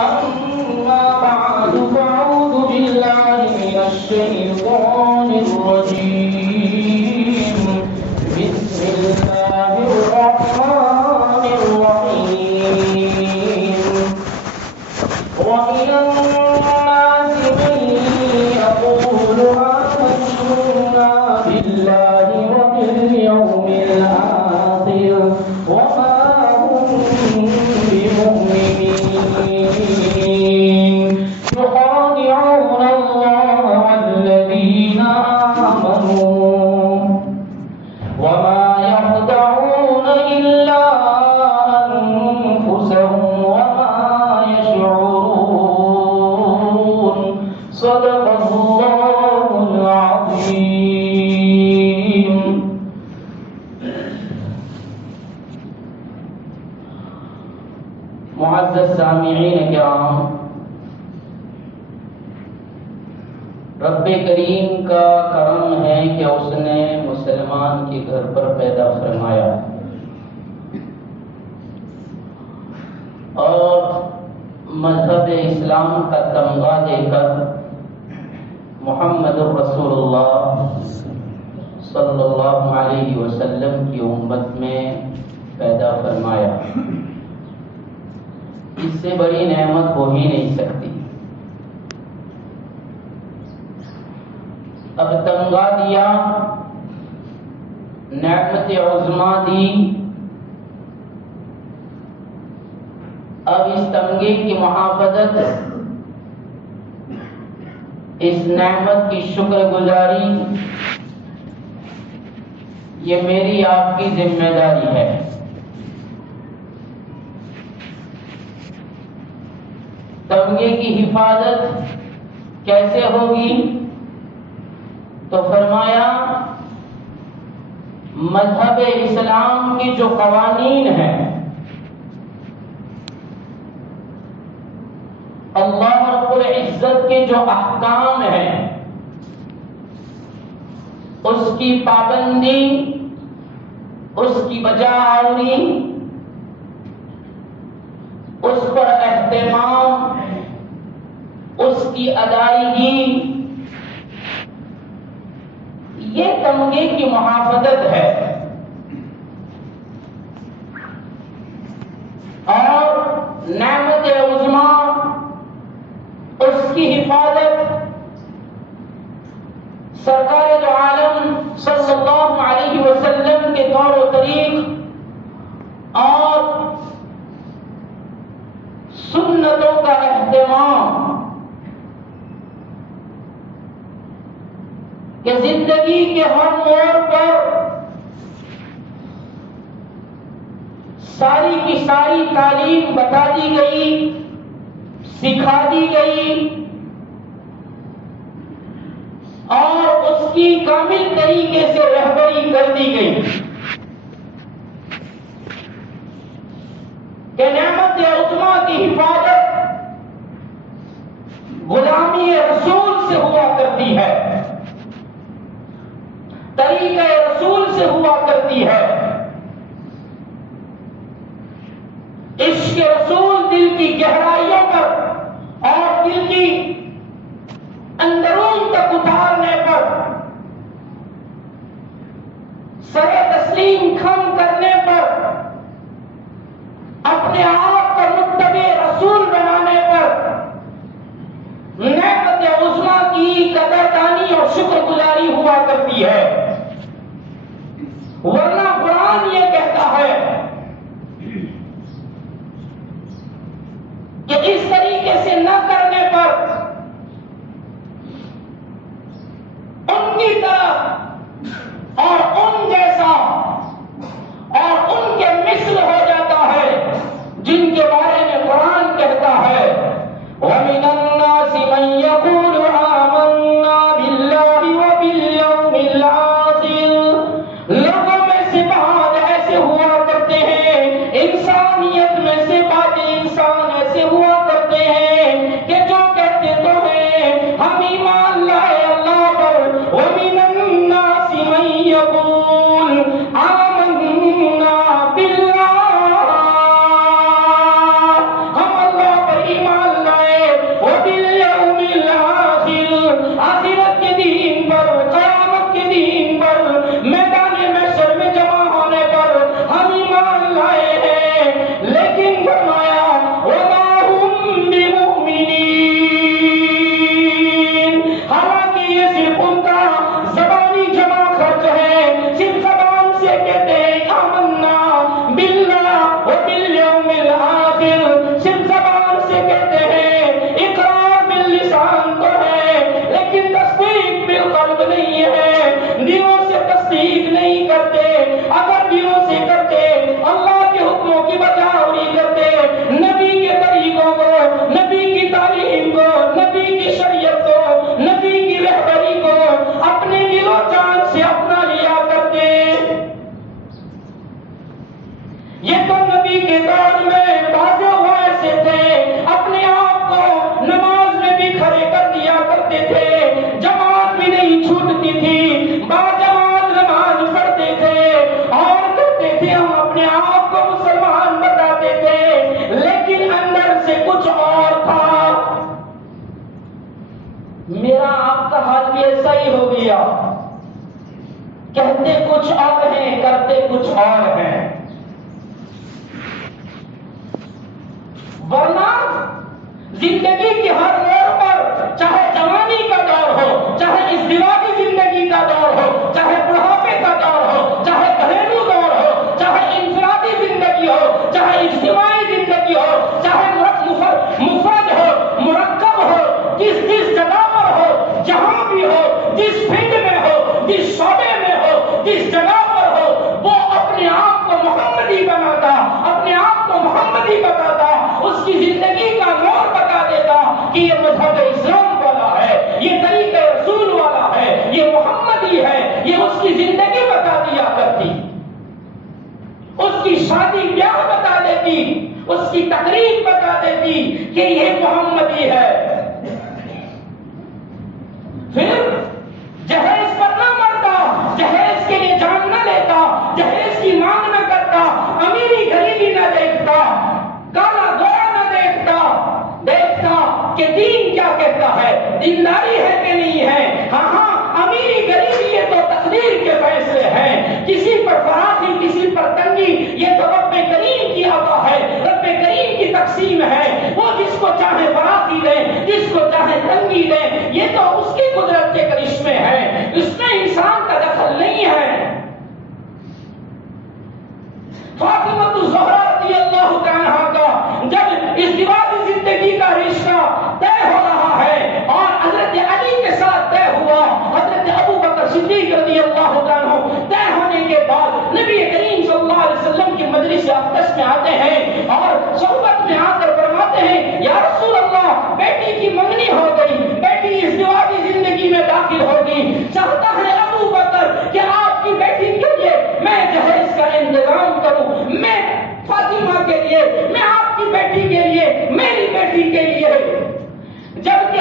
أما بعد فأعوذ بالله من الشيطان الرجيم بسم الله الرحمن الرحيم ومن الناس من يقول آمنا بالله وباليوم الآخر وما هم بمؤمنين يخادعون الله والذين آمنوا وما يخدعون إلا أنفسهم وما يشعرون صدق الله العظيم. معزز سامعین کرام، رب کریم کا کرم ہے کہ اس نے مسلمان کے گھر پر پیدا فرمایا اور مذہب اسلام کا تمغہ دے کر محمد رسول اللہ صلی اللہ علیہ وسلم کی امت میں پیدا فرمایا. اس سے بڑی نعمت ہو ہی نہیں سکتی. اب تمغہ دیا، نعمت عظمیٰ دی، اب اس تمغے کی محافظت، اس نعمت کی شکر گزاری، یہ میری آپ کی ذمہ داری ہے. تمغے کی حفاظت کیسے ہوگی؟ تو فرمایا مذہب اسلام کی جو قوانین ہیں، اللہ رب العزت کے جو احکام ہیں، اس کی پابندی، اس کی بجا آوری، اس پر اہتمام، اس کی ادائیگی، یہ تمغے کی محافظت ہے. اور نعمت عظمیٰ، اس کی حفاظت سرکار دو عالم صلی اللہ علیہ وسلم کے طور و طریق اور سنتوں کا اہتمام کہ زندگی کے ہر موڑ پر ساری کی ساری تعلیم بتا دی گئی، سکھا دی گئی اور اس کی کامل طریقے سے رہبری کر دی گئی کہ نعمت عظمیٰ کی حفاظت غلامی رسول سے ہوا کرتی ہے، طریقہ رسول سے ہوا کرتی ہے. عشق رسول دل کی گہرائیوں پر اور دل کی اندرون تک اتارنے پر، سر تسلیم خم کرنے پر، اپنے آپ کو متبع رسول بنانے پر نعمت عظمیٰ کی قدردانی اور شکر گزاری ہوا کرتی ہے. ورنہ قرآن یہ کہتا ہے کہ اس طریقے سے نہ کرنے پر ان کی طرح اور ان جیسا اور ان کے مثل ہو جاتا ہے جن کے بارے میں قرآن کہتا ہے وَمِنَ النَّاسِ مَن يَقُولُ آمَنَّا بِاللَّهِ وَبِالْيَوْمِ الْآخِرِ. لوگوں میں سے بعض ایسے ہوا کرتے ہیں، انسانیت میں سے بعض انسان ایسے ہوا کرتے ہیں کہ جو کہتے تو ہیں ہم ایمان لائے اللہ پر. وَمِنَ النَّاسِ مَن يَقُولُ آمَنَّا بِاللَّهِ، ہم اللہ پر ایمان جیسا ہی ہو گیا. کہتے کچھ اور ہیں, کرتے کچھ اور ہیں. ورنہ زندگی کی ہر موڑ پر, چاہے جوانی کا دور ہو, چاہے ازدواجی زندگی کا دور ہو, چاہے بڑھاپے کا دور ہو, چاہے گھریلو دور ہو, چاہے انفرادی زندگی ہو, چاہے اجتماعی زندگی ہو, چاہے مفرد ہو, مرکب ہو, جس جگہ پر ہو, جہاں بھی ہو, جس فیلڈ میں ہو, جس شعبے میں ہو, جس جگہ پر ہو, وہ اپنے آپ کو محمدی بناتا, اپنے آپ کو محمدی بتاتا, اس کی زندگی کا موڑ بتا دیتا کہ یہ مذہب اسلام والا ہے, یہ طریقہ رسول والا ہے, یہ محمدی ہے. یہ اس کی زندگی بتا دیا کرتی, اس کی شادی بیاہ بتا دیتی, اس کی تقریب بتا دیتی کہ یہ محمدی ہے. پھر جہیز پر نہ مرتا, جہیز کے لیے جان نہ لیتا, جہیز کی مانگ نہ کرتا, امیری غریبی نہ دیکھتا, کالا گورا نہ دیکھتا, دیکھتا کہ دین کیا کہتا ہے, دینداری ہے کہ نہیں ہے. ہاں امیری غریبی یہ تو تقدیر کے فیصلے ہیں, کسی پر فراخی کسی پر تنگی یہ تو رب کریم کی عطا ہے, رب کریم کی تقسیم ہے. وہ جس کو چاہے فراخی دے, جس کو چاہے تنگی دے, یہ تو اس کی قدرت کے کرشمے ہیں, اس میں انسان کا دخل نہیں ہے. فاطمہ الزہرا رضی اللہ تعالیٰ کا جب ازدواجی زندگی کا رشتہ طے ہو رہا ہے اور حضرت علی کے ساتھ طے ہوا, حضرت ابو بکر صدیق رضی اللہ تعالیٰ طے ہونے کے بعد نبی کریم صلی اللہ علیہ وسلم کی مجلس اقدس میں آتے ہیں اور صحبت میں آ کر فرماتے ہیں, یا رسول اللہ, بیٹی کی منگنی ہو گئی, بیٹی ازدواجی زندگی میں داخل ہوگی, چاہتا ہے ابو بکر کہ آپ کی بیٹی کے لیے میں جہیز کا انتظام کروں, میں فاطمہ کے لیے, میں آپ کی بیٹی کے لیے, میری بیٹی کے لیے. جبکہ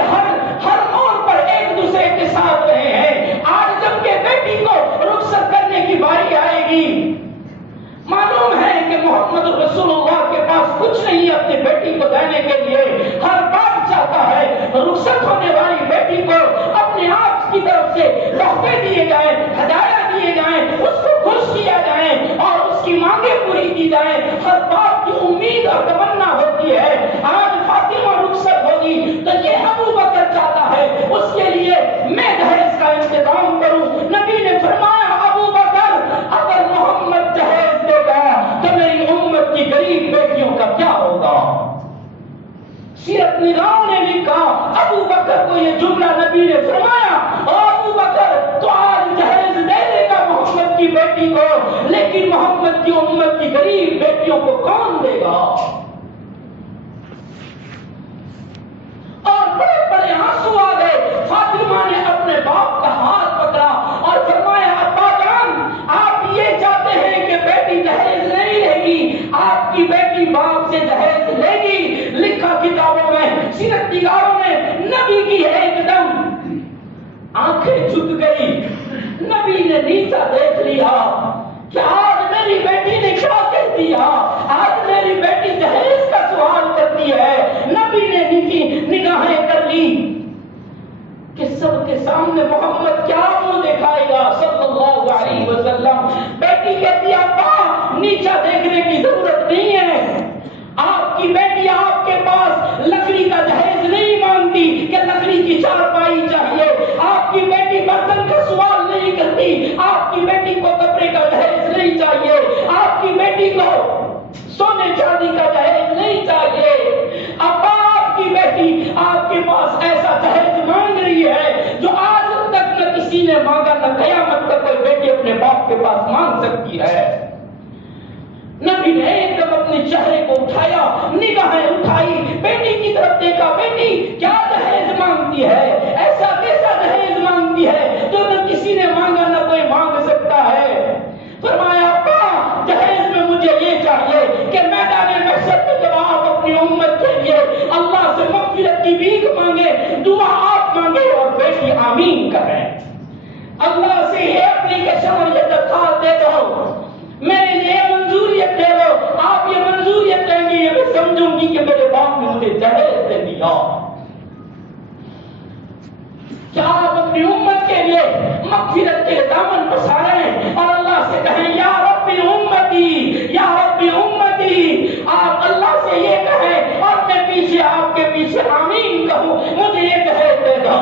ہر موڑ پر ایک دوسرے کے ساتھ رہے ہیں. آج جب کہ بیٹی کو رخصت کرنے کی باری آئے گی, معلوم ہے کہ محمد رسول اللہ کے پاس کچھ نہیں اپنی بیٹی کو دینے کے لیے. ہر باپ چاہتا ہے رخصت ہونے والی بیٹی کو اپنے آپ کی طرف سے تحفے دیے جائیں, ہدایہ دیے جائیں, اس کو خوش کیا جائے اور اس کی مانگیں پوری کی جائیں. ہر باپ کی امید اور تمنا ہوتی ہے آج فاطمہ رخصت ہوگی تو یہ ابو بکر چاہتا ہے اس کے لیے میں جہیز کا انتظام کروں. نبی نے فرمایا, ابو بکر, اگر محمد جہیز دے گا تو میری امت کی غریب بیٹیوں کا کیا ہوگا. سیرت نگاروں نے لکھا, ابو بکر کو یہ جملہ نبی نے فرمایا, اور ابو بکر تو آج جہیز دے دے گا محمد کی بیٹی کو, لیکن محمد کی امت کی غریب بیٹیوں کو کون دے گا. اور بڑے بڑے آنسو آ گئے. فاطمہ نے اپنے باپ کا ہاتھ پکڑا اور فرمایا, ابا جان, آپ یہ چاہتے ہیں کہ بیٹی جہیز نہیں لے گی, آپ کی بیٹی باپ سے جہیز لے گی. لکھا کتابوں میں, سیرت نگاروں نے, نبی کی ایک دم آنکھیں جھک گئی. نبی نے نیچا دیکھ لیا کہ آج میری بیٹی نے کیا کہہ دیا, آج میری بیٹی جہیز کا سوال کرتی ہے. نبی نے نگاہیں کر لی کہ سب کے سامنے محمد کیا منہ دکھائے گا صلی اللہ علیہ وسلم. بیٹی کہتی, ابا نیچا دیکھنے کی ضرورت نہیں ہے, آپ کی بیٹی آپ کے پاس لکڑی کا جہیز نہیں مانگتی کہ لکڑی کی چارپائی چاہیے, آپ کی بیٹی برتن کا سوال نہیں کرتی, آپ کی بیٹی کو کپڑے کا جہیز نہیں چاہیے, آپ کی بیٹی کو سونے چاندی کا جہیز نہیں چاہیے. اب آپ کی بیٹی آپ کے پاس ایسا جہیز مانگ رہی ہے جو آج تک نہ کسی نے مانگا, نہ قیامت تک کوئی بیٹی اپنے باپ کے پاس مانگ سکتی ہے. نبی نے ایک دم اپنے چہرے کو اٹھایا, نگاہیں اٹھائی, بیٹی کی طرف دیکھا, بیٹی کیا جہیز مانگتی ہے, ایسا کیسا جہیز مانگتی ہے جو نہ کسی نے مانگا نہ کوئی مانگ سکتا ہے. فرمایا, ابا جہیز میں مجھے یہ چاہیے کہ میدان محشر میں جب آپ اپنی امت کے لیے اللہ سے مغفرت کی بھیک مانگے, دعا آپ مانگے اور بیٹی آمین کریں. اللہ سے یہ اپلیکیشن اور یہ درخواست دے دو, میرے لیے منظوریت دے دو. آپ یہ منظوریت لیں گے, یہ میں سمجھوں گی کہ میرے باپ نے مجھے جہیز دے دیا. کیا آپ اپنی امت کے مغفرت کے دامن پساریں اور اللہ سے کہیں یا رب امتی، یا رب امتی. آپ اللہ سے یہ کہیں اور میں پیچھے آپ کے پیچھے آمین کہوں، مجھے یہ کہے دے دو.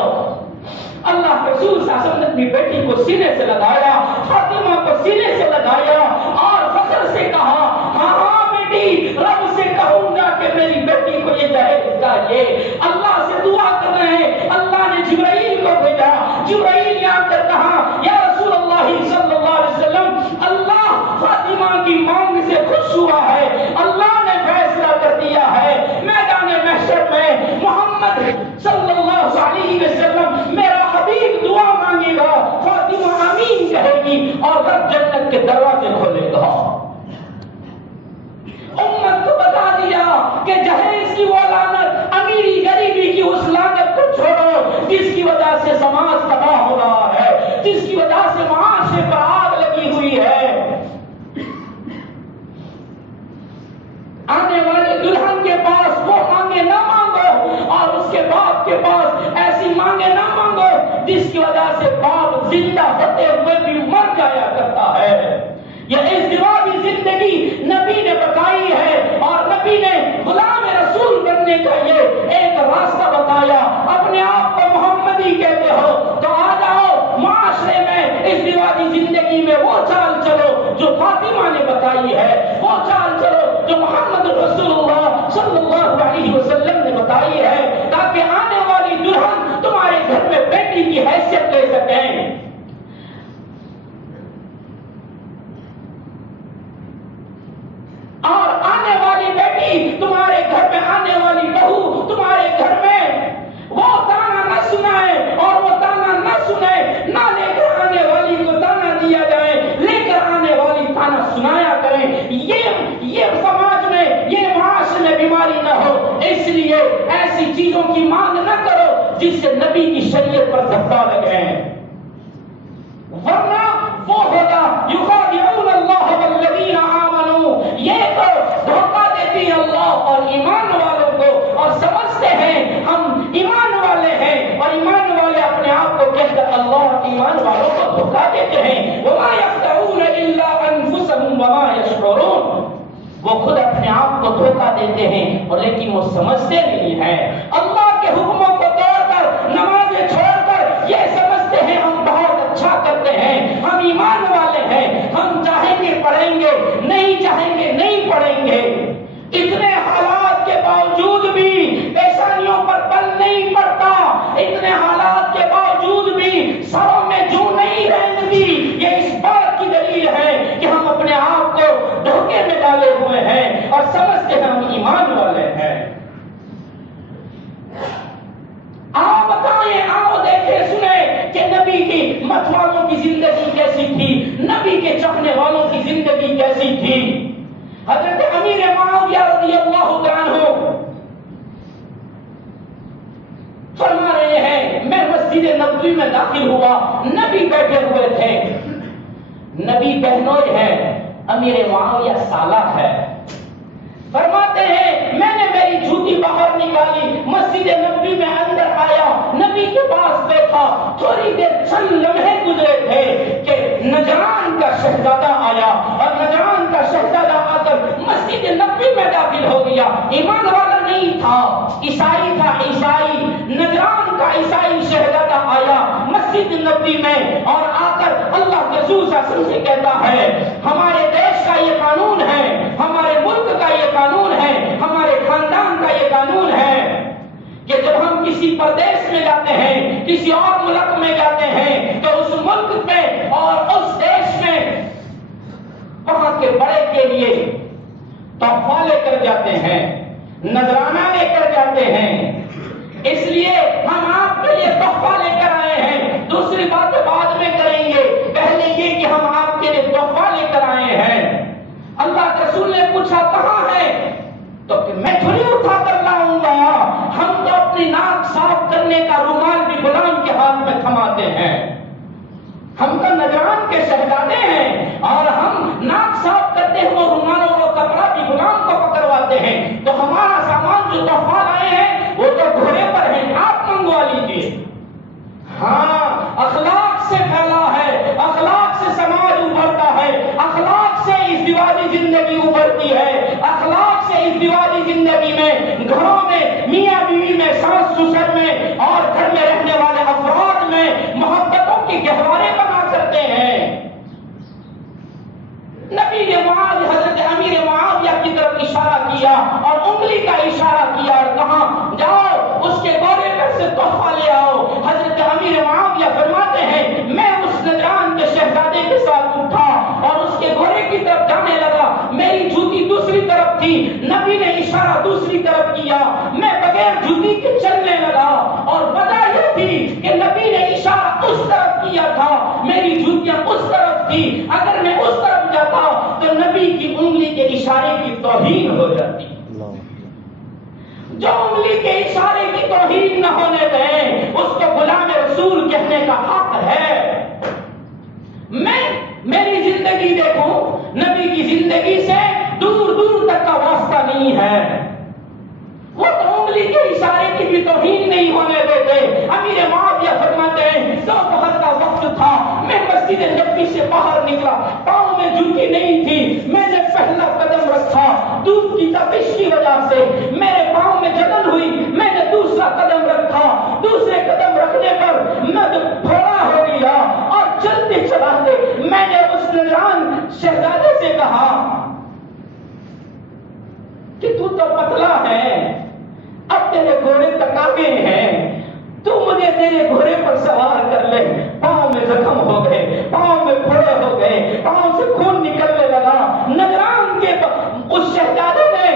اللہ رسول صلی اللہ علیہ وسلم نے اپنی بیٹی کو سینے سے لگایا، فاطمہ کو سینے سے لگایا اور فخر سے کہا ہاں ہاں بیٹی، رب سے کہوں گا کہ میری بیٹی کو یہ جہیز چاہیے. اللہ سے دعا کر رہے ہیں. اللہ نے جبرائیل کو بھیجا. جبرائیل نے آ کر کہا یا رسول اللہ صلی اللہ علیہ وسلم، اللہ فاطمہ کی مانگ سے خوش ہوا ہے، اللہ نے فیصلہ کر دیا ہے. میدان محشر میں محمد صلی اللہ علیہ وسلم میرا حبیب دعا مانگے گا، فاطمہ آمین کہے گی اور رب جنت کے دروازے کھولے گا. امت کو بتا دیا کہ جہیز کی وہ لعنت، امیری غریبی کی اس لعنت کو چھوڑو جس کی وجہ سے سماج تباہ ہو رہا ہے، جس کی وجہ سے معاشرے پر آگ لگی ہوئی ہے. آنے والے دلہن کے پاس وہ مانگے نہ مانگو اور اس کے باپ کے پاس ایسی مانگے نہ مانگو جس کی وجہ سے باپ زندہ ہوتے ہوئے بھی مر جایا کرتا ہے. یہ ازدواجی زندگی نبی نے بتائی ہے اور نبی نے غلام رسول بننے کا یہ ایک راستہ بتایا. اپنے آپ کو محمدی کہتے ہو تو آ جاؤ معاشرے میں ازدواجی زندگی میں وہ چال چلو جو فاطمہ نے بتائی ہے، وہ چال چلو جو محمد رسول اللہ صلی اللہ علیہ وسلم نے بتائی ہے، تاکہ آنے والی دلہن تمہارے گھر میں بیٹی کی حیثیت لے سکیں. اور آنے والی بیٹی تمہارے گھر میں، آنے والی بہو تمہارے گھر میں وہ تانا نہ سنائے اور وہ تانا نہ سنے، نہ لے کر آنے والی کو تانا دیا جائے، لے کر آنے والی تانا سنایا کریں. یہ سماج میں، یہ معاشرے میں بیماری نہ ہو. اس لیے ایسی چیزوں کی مانگ نہ کرو جس سے نبی کی شریعت پر دھبا لگے، ورنہ وہ ہوگا یخادعون اللہ والذین آمنوا. یہ تو دھوکہ دیتی اللہ اور ایمان والوں کو اور سمجھتے ہیں ہم ایمان والے ہیں، اور ایمان والے اپنے آپ کو کہہ کر اللہ ایمان والوں کو دھوکہ دیتے ہیں. وما یخدعون الا انفسهم وما یشعرون. وہ خود اپنے آپ کو دھوکہ دیتے ہیں اور لیکن وہ سمجھتے نہیں ہیں. اللہ کے حکموں کو توڑ کر، نمازیں چھوڑ کر یہ سمجھتے ہیں ہم بہت اچھا کرتے ہیں، ہم ایمان والے ہیں، ہم چاہیں گے پڑھیں گے، نہیں چاہیں گے نہیں پڑھیں گے. اتنے حالات کے باوجود بھی پیشانیوں پر بل نہیں پڑتا، اتنے حالات کے باوجود بھی سروں میں جو نہیں رہتی. یہ اس بات کی دلیل ہے کہ ہم اپنے آپ کو دھوکے میں ڈالے ہوئے ہیں اور سمجھتے ہیں ہم ایمان والے ہیں. آؤ بتائیں، آؤ دیکھیں سنیں کہ نبی کی مت والوں کی زندگی کیسی تھی، نبی کے چاہنے والوں کی زندگی کیسی تھی. حضرت امیر معاویہ رضی اللہ عنہ فرما رہے ہیں میں مسجد نبوی میں داخل ہوا، نبی بیٹھے ہوئے تھے. نبی بہنوئی ہے، امیر معاویہ سالہ ہے. فرماتے ہیں میں نے میری جوتی باہر نکالی، مسجد نبوی میں اندر آیا، نبی کے پاس بیٹھا. تھوڑی دیر چند لمحے گزرے تھے کہ نجران کا شہزادہ آیا اور نجران کا شہزادہ آ کر مسجد نبوی میں داخل ہو گیا. ایمان والا نہیں تھا، عیسائی تھا. عیسائی نجران کا عیسائی شہزادہ آیا مسجد نبوی میں اور آ کر اللہ کے رسول صلی اللہ علیہ وسلم سے کہتا ہے ہمارے دیش کا یہ قانون ہے، ہمارے ملک کا یہ قانون ہے، ہمارے خاندان کا یہ قانون ہے کہ جب ہم کسی پردیش میں جاتے ہیں، کسی اور ملک میں جاتے ہیں تو اس ملک میں اور اس دیش میں وہاں کے بڑے کے لیے تحفہ لے کر جاتے ہیں، نذرانہ لے کر جاتے ہیں. اس لیے ہم آپ کے لیے تحفہ لے کر آئے ہیں. دوسری بات بعد میں کریں گے، پہلے یہ کہ ہم آپ کے لیے تحفہ لے کر آئے ہیں. اللہ کے رسول نے پوچھا کہاں ہے تو کہ میں تھوڑی اٹھا کر لاؤں گا. ہم تو اپنی ناک صاف کرنے کا رومال بھی غلام کے ہاتھ میں تھماتے ہیں. ہم تو نجران کے شہزادے ہیں اور ہم ناک صاف کرتے ہیں، وہ رومالوں کو کپڑا بھی غلام کو پکڑواتے ہیں. تو ہمارا سامان جو تحفہ لائے ہیں وہ تو گھوڑے پر ہے، آپ منگوا لیجیے. ہاں اخلاق سے پھیلا ہو جاتی. جو انگلی کے اشارے کی توہین نہ ہونے دیں اس کو غلام رسول کہنے کا حق ہے. میں میری زندگی دیکھوں, نبی کی زندگی سے دور دور تک کا واسطہ نہیں ہے. وہ تو انگلی کے اشارے کی بھی توہین نہیں ہونے دیتے. امیر معاویہ فرماتے ہیں دوپہر کا وقت تھا, میں مسجد نبوی سے باہر نکلا, پاؤں میں جوتی نہیں تھی, میں نے پہلا قدم رکھا, دھوپ کی تپش کی وجہ سے میرے پاؤں میں جلن ہوئی, میں نے دوسرا قدم رکھا, دوسرے قدم رکھنے پر میں پھوڑا ہو گیا اور چلتے چلاتے میں نے اس نجران شہزادے سے کہا کہ تو پتلا ہے, اب تیرے گھوڑے تک آگے ہیں, تو مجھے تیرے گھوڑے پر سوار کر لے. پاؤں میں زخم ہو گئے, پاؤں میں پھوڑے ہو گئے, پاؤں سے خون نکلنے لگا. نگران کے اس شہزادے نے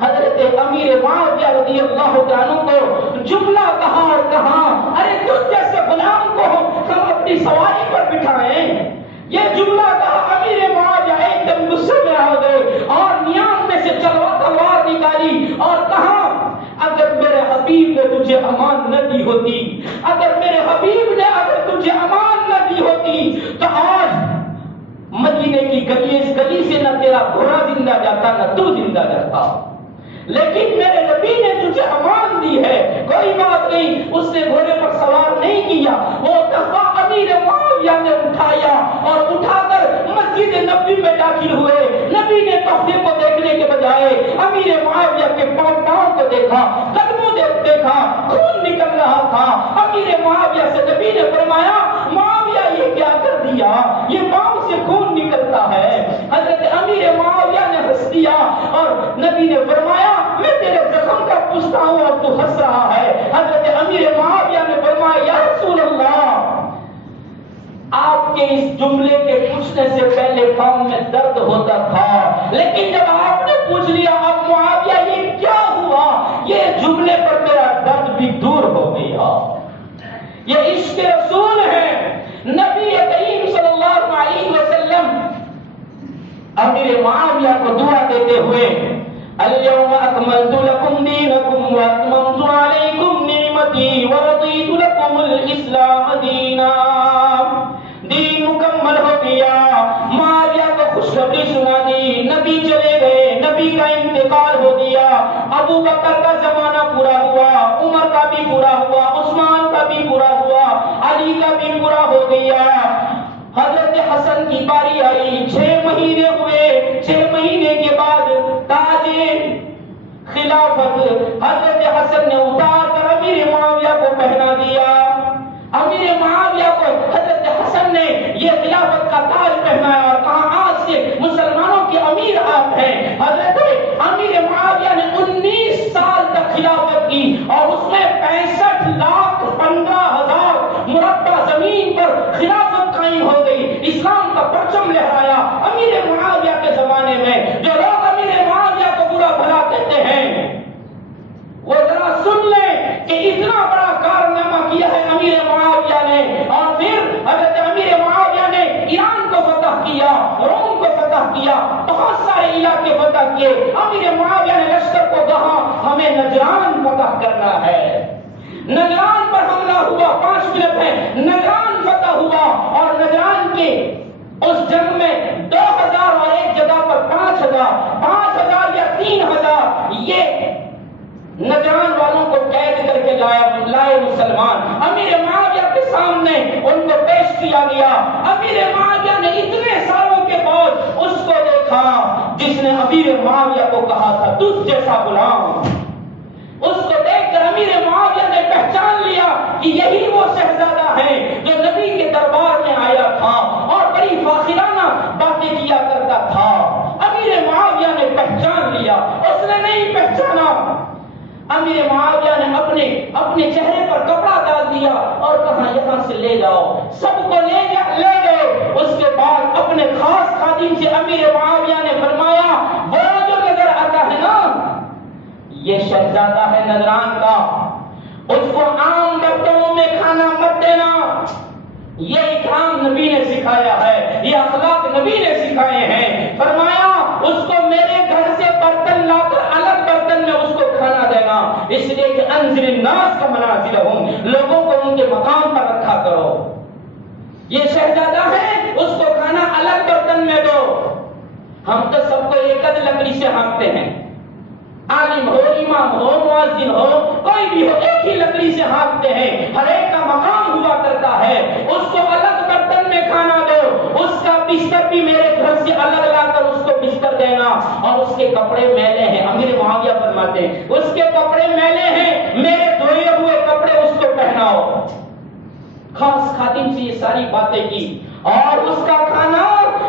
حضرت امیر معاویہ رضی اللہ عنہ کو جملہ کہا اور کہا ارے تجھ جیسے غلام کو ہم اپنی سواری پر بٹھائیں. یہ جملہ کہا, امیر معاویہ ایک دم غصے میں آ گئے اور نیام میں سے تلوار نکالی اور کہا اگر میرے حبیب نے تجھے امان نہ دی ہوتی, اگر میرے حبیب نے اگر تجھے امان نہ دی ہوتی تو آج مدینے کی گلی سے نہ تیرا گھوڑا زندہ جاتا نہ تو زندہ جاتا. لیکن میرے نبی نے تجھے امان دی ہے, کوئی بات نہیں. اس نے گھوڑے پر سوار نہیں کیا, وہ دفعہ امیر معاویہ نے اٹھایا اور اٹھا کر مسجد نبوی میں داخل ہوئے. نبی نے تحفے کو دیکھنے کے بجائے امیر معاویہ کے پاؤں کو دیکھا, قدموں دیکھا, خون نکل رہا تھا. امیر معاویہ سے نبی نے فرمایا معاویہ یہ کیا کر دیا, یہ پاؤں سے خون نکلتا ہے. حضرت امیر معاویہ نے ہنس دیا اور نبی نے فرمایا میں تیرے زخم کا پوچھتا ہوں اور تو ہنس رہا ہے. حضرت امیر معاویہ نے فرمایا یا رسول اللہ, آپ کے اس جملے کے پوچھنے سے پہلے پاؤں میں درد ہوتا تھا, لیکن جب آپ نے پوچھ لیا اب معاویہ یہ کیا ہوا, یہ جملے پر میرا درد بھی دور ہو گیا. یہ عشق رسول ہے. نبی کریم صلی اللہ علیہ وسلم امیر معاویہ کو دعا دیتے ہوئے اليوم اکملت لکم دینکم واتممت علیکم نعمتی ورضیت لکم الاسلام دینا. دین مکمل ہو گیا. معاویہ کو خوشخبری سنا دی, نبی چلے گئے, نبی کا انتقال ہو گیا. ابو بکر کا زمانہ پورا ہوا, عمر کا بھی پورا ہوا, عثمان کا بھی پورا ہوا, علی کا بھی پورا ہو گیا. حضرت حسن کی باری آئی, 6 مہینے ہوئے, 6 مہینے کے بعد تاج خلافت حضرت حسن نے اتار کر امیر معاویہ کو پہنا دیا. امیر معاویہ کو حضرت حسن نے یہ خلافت کا تاج پہنایا اور کہا آج سے مسلمانوں کے امیر آپ ہیں. حضرت امیر معاویہ نے 19 سال تک خلافت کی اور اس میں 65,15,000 مربع زمین پر خلافت قائم ہو گئی. اسلام کا پرچم لہرایا. امیر معاویہ کے زمانے میں جو لوگ امیر معاویہ کو برا بھلا کہتے ہیں وہ ذرا سن لیں کہ اتنا بڑا کارنامہ کیا ہے امیر معاویہ نے. اور پھر حضرت امیر معاویہ نے ایران کو فتح کیا, روم کو فتح کیا, بہت سارے علاقے فتح کیے. امیر معاویہ نے لشکر کو کہا ہمیں نجران فتح کرنا ہے. نجران پر حملہ ہوا, 5 منٹ ہے, نجران فتح ہوا اور نجران کے اس جنگ میں 2000 اور ایک جگہ پر 5000 یا 3000 یہ نجران والوں کو قید کر کے لائے مسلمان. امیر معاویہ کے سامنے ان کو پیش کیا گیا. امیر معاویہ نے اتنے سالوں کے بعد اس کو دیکھا جس نے امیر معاویہ کو کہا تھا تجھ جیسا غلام. اس کو دیکھ کر امیر معاویہ نے پہچان لیا کہ یہی وہ شہزادہ ہے جو نبی کے دربار میں آیا تھا اور بڑی فاخرانہ باتیں کیا کرتا تھا. امیر معاویہ نے پہچان لیا, اس نے نہیں پہچانا. امیر معاویہ نے اپنے چہرے پر کپڑا ڈال دیا اور کہا یہاں سے لے جاؤ. سب کو لے گئے. اس کے بعد اپنے خاص خادم سے امیر معاویہ نے فرمایا وہ جو نظر آتا ہے نا یہ شہزادہ ہے نجران کا, اس کو عام برتنوں میں کھانا مت دینا. یہ اکرام نبی نے سکھایا ہے, یہ اخلاق نبی نے سکھائے ہیں. فرمایا اس کو میرے اس لیے کہ انزل الناس کا منازلہم، لوگوں کو ان کے مقام پر رکھا کرو. یہ شہزادہ ہے، اس کو کھانا الگ برتن میں دو. ہم تو سب کو ایک لکڑی سے ہانکتے ہیں، عالم ہو، امام ہو، مؤذن ہو، کوئی بھی ہو، ایک ہی لکڑی سے ہانکتے ہیں. ہر ایک کا مقام ہوا کرتا ہے. اس کو الگ برتن میں کھانا دو. اس کا بستر بھی میرے گھر سے الگ لا کر اس کو بستر دینا. اور اس کے کپڑے میلے ہیں، امیر معاویہ فرماتے ہیں اس کے کپڑے میلے ہیں، میرے دھوئے ہوئے کپڑے اس کو پہناؤ. خاص خادم سے یہ ساری باتیں کی. اور اس کا کھانا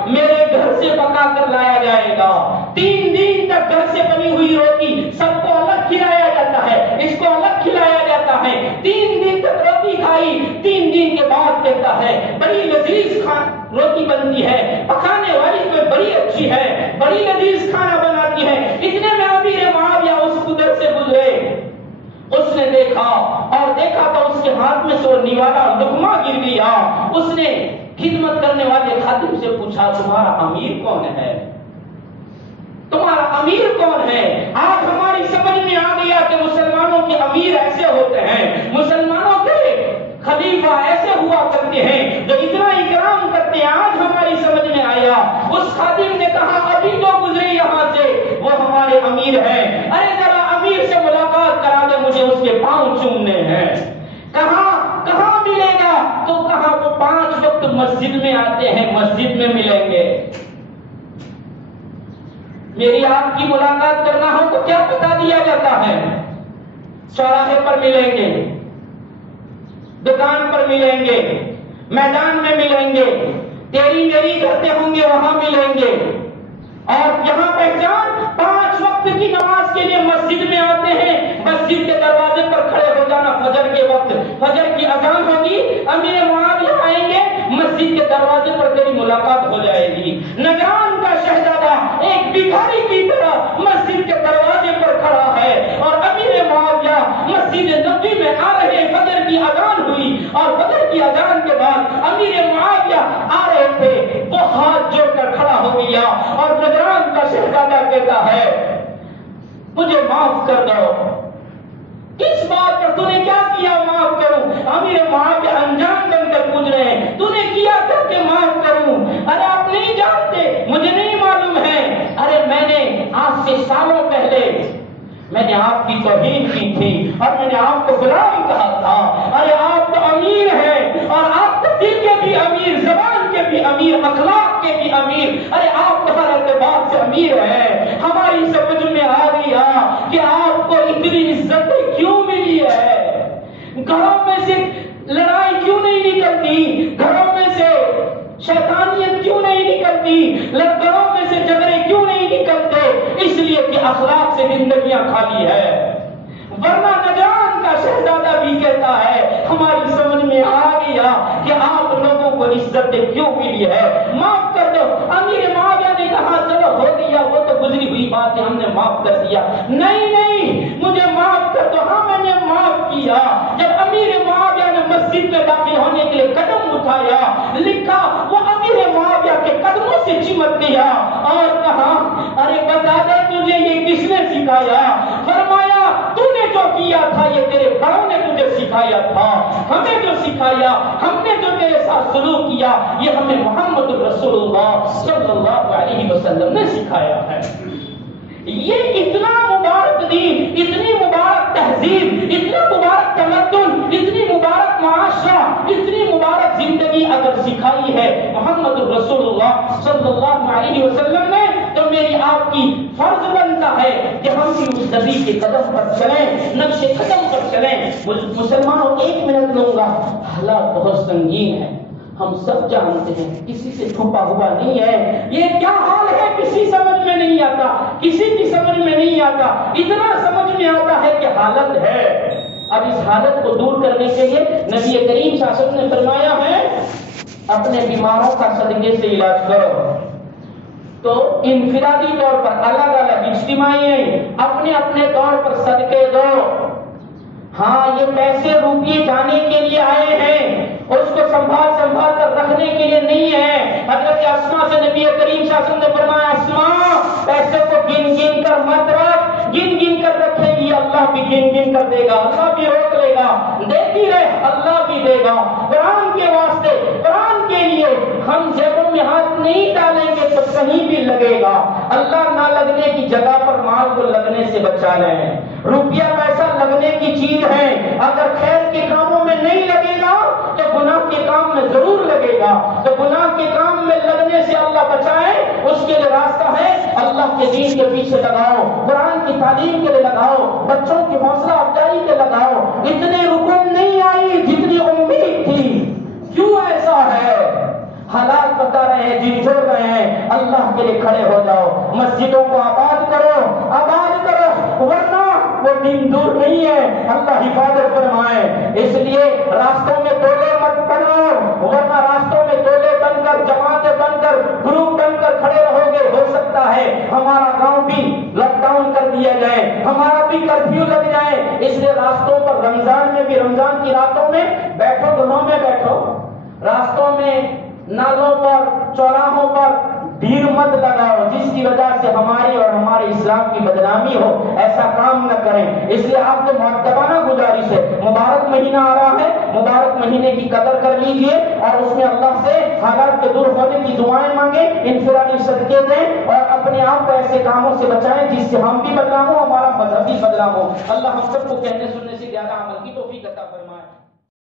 میرے گھر سے پکا کر لایا جائے گا. 3 دن تک گھر سے بنی ہوئی روٹی سب کو الگ کھلایا جاتا ہے، اس کو الگ کھلایا جاتا ہے. 3 دن تک روٹی کھائی. 3 دن کے بعد کہتا ہے بڑی لذیذ روٹی بنتی ہے، پکانے والی تو بڑی اچھی ہے، بڑی لذیذ کھانا بناتی ہے. اتنے میں امیر معاویہ اس ادھر سے گزرے. اس نے دیکھا اور دیکھا تو اس کے ہاتھ میں سے وہ نوالا لقمہ گر گیا. اس نے خدمت کرنے والے خادم سے پوچھا تمہارا امیر کون ہے؟ تمہارا امیر کون ہے؟ آج ہماری سمجھ میں آ گیا کہ مسلمانوں کے امیر ایسے ہوتے ہیں، مسلمانوں کے خلیفہ ایسے ہوا کرتے ہیں جو اتنا اکرام کرتے ہیں. آج ہماری سمجھ میں آیا. اس خادم نے کہا ابھی تو گزرے یہاں سے، وہ ہمارے امیر ہیں. ارے ذرا امیر سے ملاقات کرا دے، مجھے اس کے پاؤں چومنے ہیں. کہاں ملے گا؟ تو کہاں وہ 5 وقت مسجد میں آتے ہیں، مسجد میں ملیں گے. میری آپ کی ملاقات کرنا ہو تو کیا بتا دیا جاتا ہے؟ چوراہے پر ملیں گے، دکان پر ملیں گے، میدان میں ملیں گے، تیری میری کرتے ہوں گے وہاں ملیں گے. اور یہاں پہچان 5 وقت کی نماز کے لیے مسجد میں آتے ہیں. مسجد کے دروازے پر کھڑے ہو جانا فجر کے وقت، فجر کی اذان ہوگی، امیر معاویہ آئیں گے، مسجد کے دروازے پر تیری ملاقات ہو جائے گی. نجران کا شہزادہ ایک بھکاری کی طرح مسجد کے دروازے پر کھڑا ہے اور امیر معاویہ مسجد نبوی میں آ رہے. فجر کی اذان ہوئی اور فجر کی اذان کے بعد امیر معاویہ آ رہے تھے. وہ ہاتھ جوڑ کر کھڑا ہو گیا اور نجران کا شہزادہ کہتا ہے مجھے معاف کر دو. کس بات پر؟ تو نے کیا کیا معاف کروں؟ امیر معاویہ انجان بن کر پوچھ رہے ہیں تو نے کیا کر کے معاف کروں؟ ارے آپ نہیں جانتے، مجھے نہیں معلوم ہے. ارے میں نے آج سے سالوں پہلے میں نے آپ کی توہین کی تھی اور میں نے آپ کو غلام کہا تھا. ارے آپ تو امیر ہیں اور آپ تو دل کے بھی امیر، زبان کے بھی امیر، اخلاق کے بھی امیر. ارے آپ تو ہر اعتبار سے امیر ہیں. ہماری سمجھ میں آ گیا کہ آپ کو اتنی عزت کیوں ملی ہے. گھروں میں سے لڑائی کیوں نہیں نکلتی؟ گھروں میں سے شیطانیت کیوں نہیں نکلتی؟ گھروں میں سے جھگڑے کیوں نہیں نکلتے؟ اس لیے کہ اخلاق سے زندگیاں خالی ہے. ورنہ نجران کا شہزادہ بھی کہتا ہے ہماری سمجھ میں آ گیا کہ آپ لوگوں کو عزت کیوں ملی ہے، معاف کر دو. امیر معاویہ نے کہا چلو ہو گیا، وہ تو گزری ہوئی بات ہے، ہم نے معاف کر دیا. نہیں مجھے معاف کر دو. ہاں میں نے معاف کیا. جب امیر معاویہ نے مسجد میں داخل ہونے کے لیے قدم اٹھایا، لکھا وہ امیر معاویہ کے قدموں سے چمٹ گیا اور کہا ارے بتا دے تجھے یہ کس نے سکھایا؟ فرمایا تو نے جو کیا تھا یہ تیرے بڑوں نے تجھے سکھایا تھا. ہمیں جو سکھایا، ہم نے جو تیرے ساتھ سلوک کیا، یہ ہمیں محمد رسول اللہ صلی اللہ علیہ وسلم نے سکھایا ہے. یہ اتنا مبارک دین، اتنی مبارک تہذیب، اتنا مبارک تمدن، اتنی مبارک معاشرہ، اتنی مبارک زندگی اگر سکھائی ہے محمد رسول اللہ صلی اللہ علیہ وسلم نے، تو میری آپ کی فرض بنتا ہے کہ ہم بھی اس نبی کے قدم پر چلیں، نقش قدم پر چلیں. مسلمانوں 1 منٹ لوں گا. حالات بہت سنگین ہے، ہم سب جانتے ہیں، کسی سے چھپا ہوا نہیں ہے. یہ کیا حال ہے کسی سمجھ میں نہیں آتا، کسی کی سمجھ میں نہیں آتا. اتنا سمجھ میں آتا ہے کہ حالت ہے. اب اس حالت کو دور کرنے کے لیے نبی کریم صلی اللہ علیہ وسلم نے فرمایا ہے اپنے بیماروں کا صدقے سے علاج کرو. تو انفرادی طور پر الگ الگ، اجتماعی نہیں، اپنے اپنے طور پر صدقے دو. ہاں یہ پیسے روپیے جانے کے لیے آئے ہیں، اس کو سنبھال کر رکھنے کے لیے نہیں ہے. حضرت اسماء سے نبی کریم صلی اللہ علیہ وسلم نے فرمایا اسماء پیسے کو گن گن کر مت رکھ، گن گن کر رکھے گی اللہ بھی گن گن کر دے گا، اللہ بھی روک لے گا، دیکھی رہے اللہ بھی دے گا۔ قرآن کے واسطے، قرآن کے لیے ہم جیبوں میں ہاتھ نہیں ڈالیں گے تو کہیں بھی لگے گا۔ اللہ نہ لگنے کی جگہ پر مال کو لگنے سے بچا لیں۔ روپیہ پیسہ لگنے کی چیز ہے، اگر خیر کے کاموں میں نہیں لگے گا تو گناہ کے کام میں ضرور لگے گا، تو گناہ کے کام میں لگنے سے اللہ بچائے، اس کے لیے راستہ ہے اللہ کے دین کے پیچھے لگاؤ، قرآن کی تعلیم کے لیے لگاؤ، بچوں کی حوصلہ افزائی کے لگاؤ۔ اتنے رکن نہیں آئی جتنی امید تھی، کیوں ایسا ہے؟ حالات بتا رہے ہیں، جھنجھوڑ رہے ہیں، اللہ کے لیے کھڑے ہو جاؤ، مسجدوں کو آباد کرو، آباد کرو، ورنہ وہ دن دور نہیں ہے، اللہ حفاظت فرمائے۔ اس لیے راستوں میں ٹولے مت بناؤ، ورنہ راستوں میں ٹولے بن کر، جماعتیں بن کر، گروپ بن کر کھڑے رہو گے، ہو سکتا ہے ہمارا گاؤں بھی لاک ڈاؤن کر دیا جائے، ہمارا بھی کرفیو لگ جائے۔ اس لیے راستوں پر رمضان میں بھی، رمضان کی راتوں میں بیٹھو، گھروں میں بیٹھو، راستوں میں، نالوں پر، چوراہوں پر بھیڑ مت لگاؤ جس کی وجہ سے ہماری اور ہمارے اسلام کی بدنامی ہو، ایسا کام نہ کریں۔ اس لیے آپ کو مؤدبانہ گزارش ہے، مبارک مہینہ آ رہا ہے، مبارک مہینے کی قدر کر لیجئے اور اس میں اللہ سے حالات کے دور ہونے کی دعائیں مانگیں، انفرادی صدقے دیں اور اپنے آپ کو ایسے کاموں سے بچائیں جس سے ہم بھی بدنام ہو، ہمارا مذہب بھی بدنام ہو۔ اللہ ہم سب کو کہنے سننے سے زیادہ